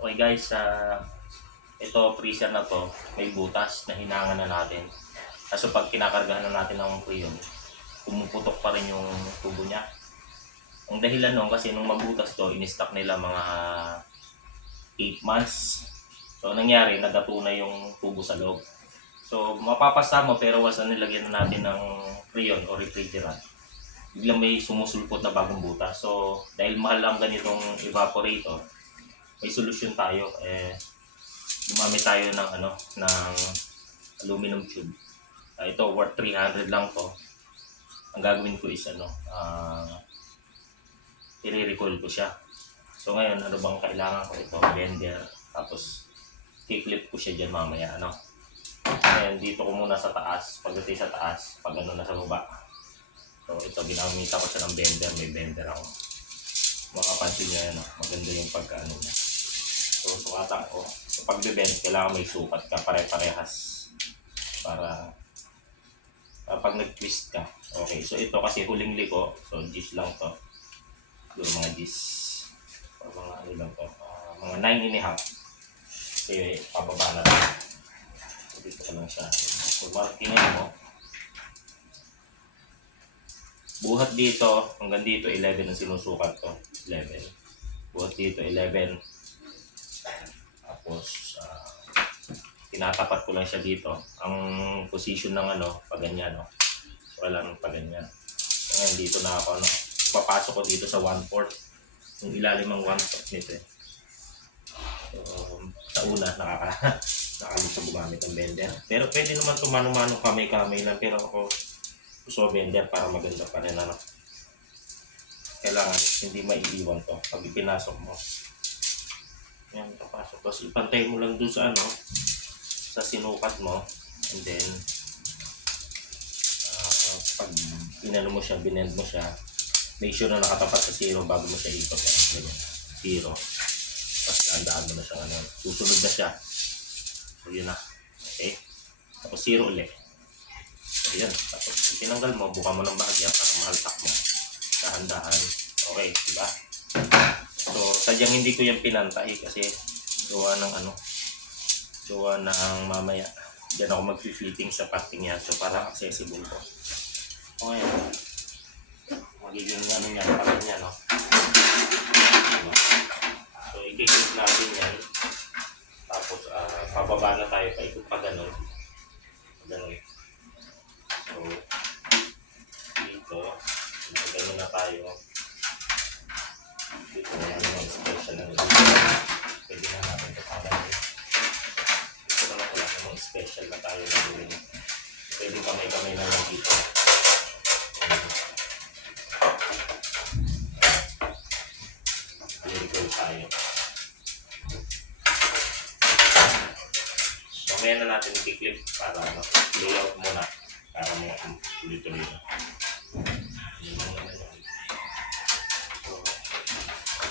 Okay guys, ito freezer na to, may butas na hinangan na natin. Kaso pag kinakargahan na natin ng priyon, pumuputok pa rin yung tubo niya. Ang dahilan nun kasi nung mabutas to, in-stock nila mga 8 months. So nangyari, nagato na yung tubo sa loob. So mapapasa mo pero once na nilagyan na natin ng priyon o refrigerant, biglang may sumusulpot na bagong butas. So dahil mahal lang ganitong evaporator, may solusyon tayo. Gumamit tayo ng ng aluminum tube. Ito worth 300 lang to. Ang gagawin ko is i-recoil ko siya. So ngayon, ano bang kailangan ko? Ito, blender. Tapos i-clip ko siya diyan mamaya, Ngayon, dito ko muna sa taas. Pagdating sa taas, pag na sa baba. So ito, ginamita ko siya ng blender. May blender ako. Makapansin niya yan, maganda yung pagkaano niya. So sukatan ko. So pag-bend, kailangan may sukat ka, pare-parehas. Para pag nag-twist ka. Okay, so ito kasi huling liko. So G's lang to. Siguro mga G's. Mga ano lang to. Mga 9.5. Kaya pababa na ito. So dito ka lang siya. So markingan mo. Buhat dito, hanggang dito 11 ang sinusukat to. 11. Buhat dito 11. Tapos tinatapat ko lang siya dito. Ang position ng pag ganyan, So kailangan pag ganyan. So, ngayon dito na ako, papasok ko dito sa 1/4. Yung ilalim ng 1/4 nito eh. So, sa una, nakalito gumamit ng bender. Pero pwede naman ito mano-mano kamay-kamay lang. Pero ako gusto bender para maganda pa rin, Kailangan hindi maiiwan to pag ipinasok mo. Yan, papasok. Tapos ipantay mo lang dun sa sa sinukat mo, and then pag inano mo siya, binend mo siya, make sure na nakatapat sa 0 bago mo siya ikot. Ganyan, 0. Tapos andaan mo na siya, susunod na siya. So yun na. Okay? Tapos 0 ulit. So yun. Tapos tinanggal mo, buka mo ng bahagya para mahaltak mo. Dahan-dahan. Okay, diba? So sadyang hindi ko yung pinantay kasi gawa ng mamaya. Diyan ako mag-fitting sa parting yan. So para accessible ko. O ngayon, magiging niya, parang niya, So i-click natin yan. Tapos pababa na tayo, paikot pa ganun. Ganun. So dito, ganun na tayo. Dito na yung special na nito. Pwede na natin ito pagawin. Dito na wala namang special na tayo gagawin. Pwede kamay-kamay na lang dito. I-recall tayo. So ngayon na natin i-clip para layout muna. Para mo tuloy-tuloy na.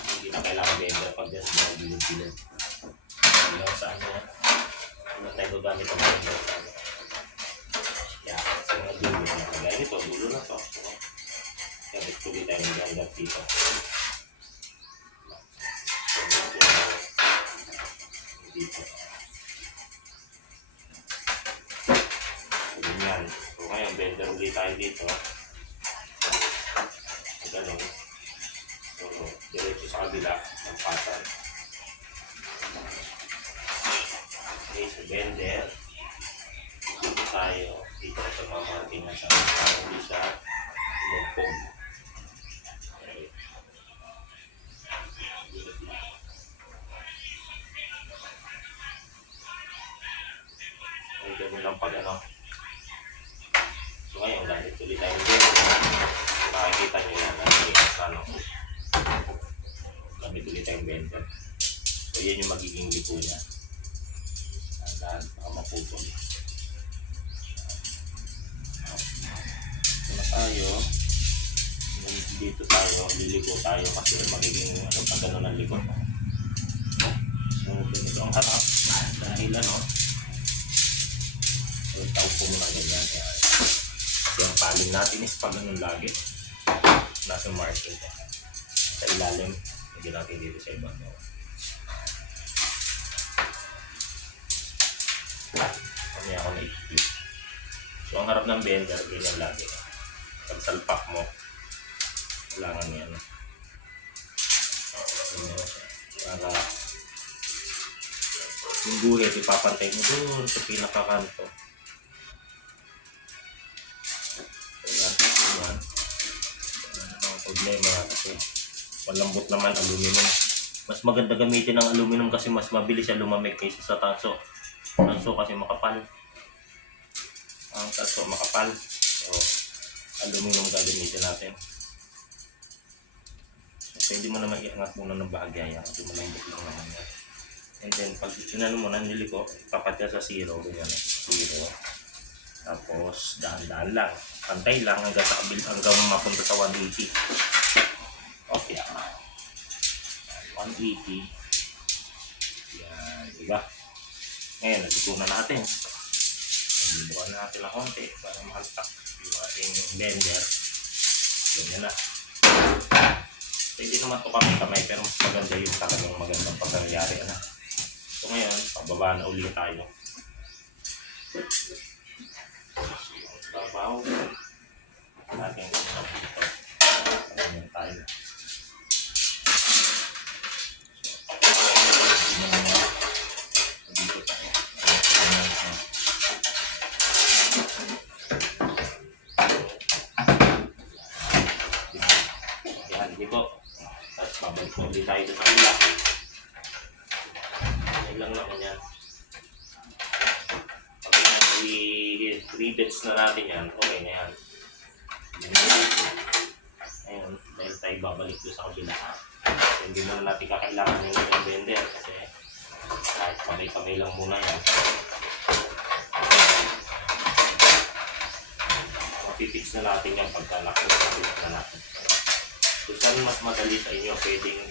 Hindi na kailangan bender pag just mga bilog-bilog. Saan yan? Ano tayo gagamit ang bender? Kaya kasi mga dulo na. Kaya ito, dulo na to. Kaya tuloy tayo ng ganda dito. Dito. So, ganyan. So ngayon, bender ulit tayo dito. Ganun. So, diretso sa kabila ng pattern. Okay, so bender. Dito tayo. Dito sa mga marking na siya. Para hindi siya lumagpog. Okay. Okay, ganun lang pag So ngayon, dahil tuloy tayo bender. Makikita nyo yan. Gamit ulit tayong bender. So yan yung magiging liko niya. Dahan, baka maputol. So na tayo. Dito tayo, liliko tayo kasi magiging pag gano'n ang liko. So ito ang harap. Dahil so taupo mo na ganyan. Kasi ang paling natin is pag ganun lagi. Nasa marking sa ilalim. Hindi natin dito sa ibang. Mamaya ako na i-flip. So, ang harap ng blender, ganyan lagi. Pag salpak mo, kailangan yan. Ganyan siya. Para yung guhit, ipapantay mo doon sa pinakakanto. Wala ang problema kasi malambot naman aluminum. Mas maganda gamitin ng aluminum kasi mas mabilis siya lumamig kaysa sa tanso. Tanso kasi makapal. Ang tanso makapal. So, aluminum gagamitin natin. So, pwede mo naman iangat muna ng bahagya yan kasi malambot lang naman yan. And then, pag inano mo na niliko, papatya sa 0, ganyan, 0. Tapos, daan-daan lang. Pantay lang hanggang sa kabil, hanggang mapunta sa 180. Okay, 180. Yan, diba? Ngayon, nagluto na natin. Naglutuan na natin ng konti para mahaltak yung ating blender. Ganyan na. Pwede naman ito kamay, pero mas maganda yung talagang magandang pagkayari. So ngayon, pababa na ulit tayo. Babaw. Natin ito. Ganyan tayo. Dito tayo. Yan, dito. Tapos babalik mo ulit tayo sa kabila. Yan lang naman yan. Pag i-rivets na natin yan, okay na yan. Ayun, dahil tayo babalik doon sa kabila. So, hindi muna natin kakailangan yung blender kasi kahit kamay-kamay lang muna yan. Mapipix na natin yan pagka nakapipix na natin. So, saan mas madali sa inyo pwedeng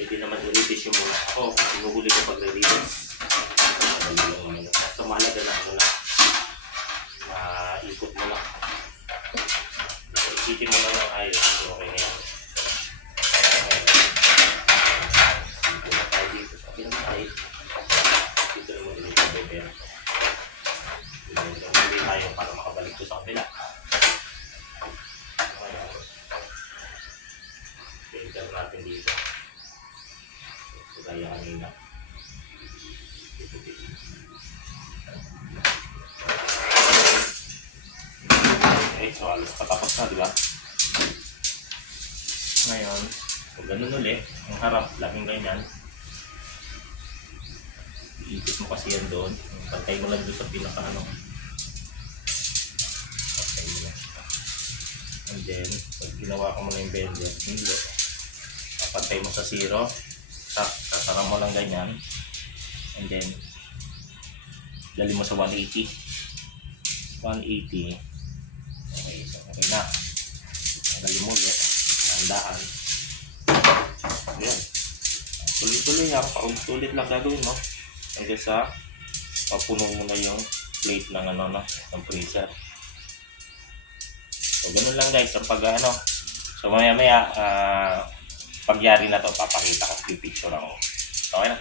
pwede naman i-revis yung muna. Ako, inuhuli ko pag-revis. Madali lang naman. So, mahalaga na muna. Maikot mo lang. Ikitin mo lang ng ayos. So, okay na yan. Dito na tayo dito sa pinakay. Dito naman ulit ang bebe. Dito naman tayo para makabalik ko sa kapila. Filter natin dito. So, kaya kanina. Okay, so alas patapos na, di ba? Ngayon, so ganun ulit. Ang harap, laging ganyan. Iikot mo kasi yan doon. Pantay mo lang doon sa pinaka-ano. Pantay mo lang siya. And then, pag ginawa ko mo na yung blender, hindi. Papantay mo sa 0. Sasara mo lang ganyan. And then, dali mo sa 180. 180. Okay, so okay na. Dali mo ulit. Handaan. Ayan. Tuloy-tuloy yan. Paulit-ulit lang gagawin mo. Hanggang sa papuno mo na yung plate ng ng freezer. So, ganun lang guys. Ang So, maya-maya, pagyari na to, papakita ko. Pipicture ako. Okay na.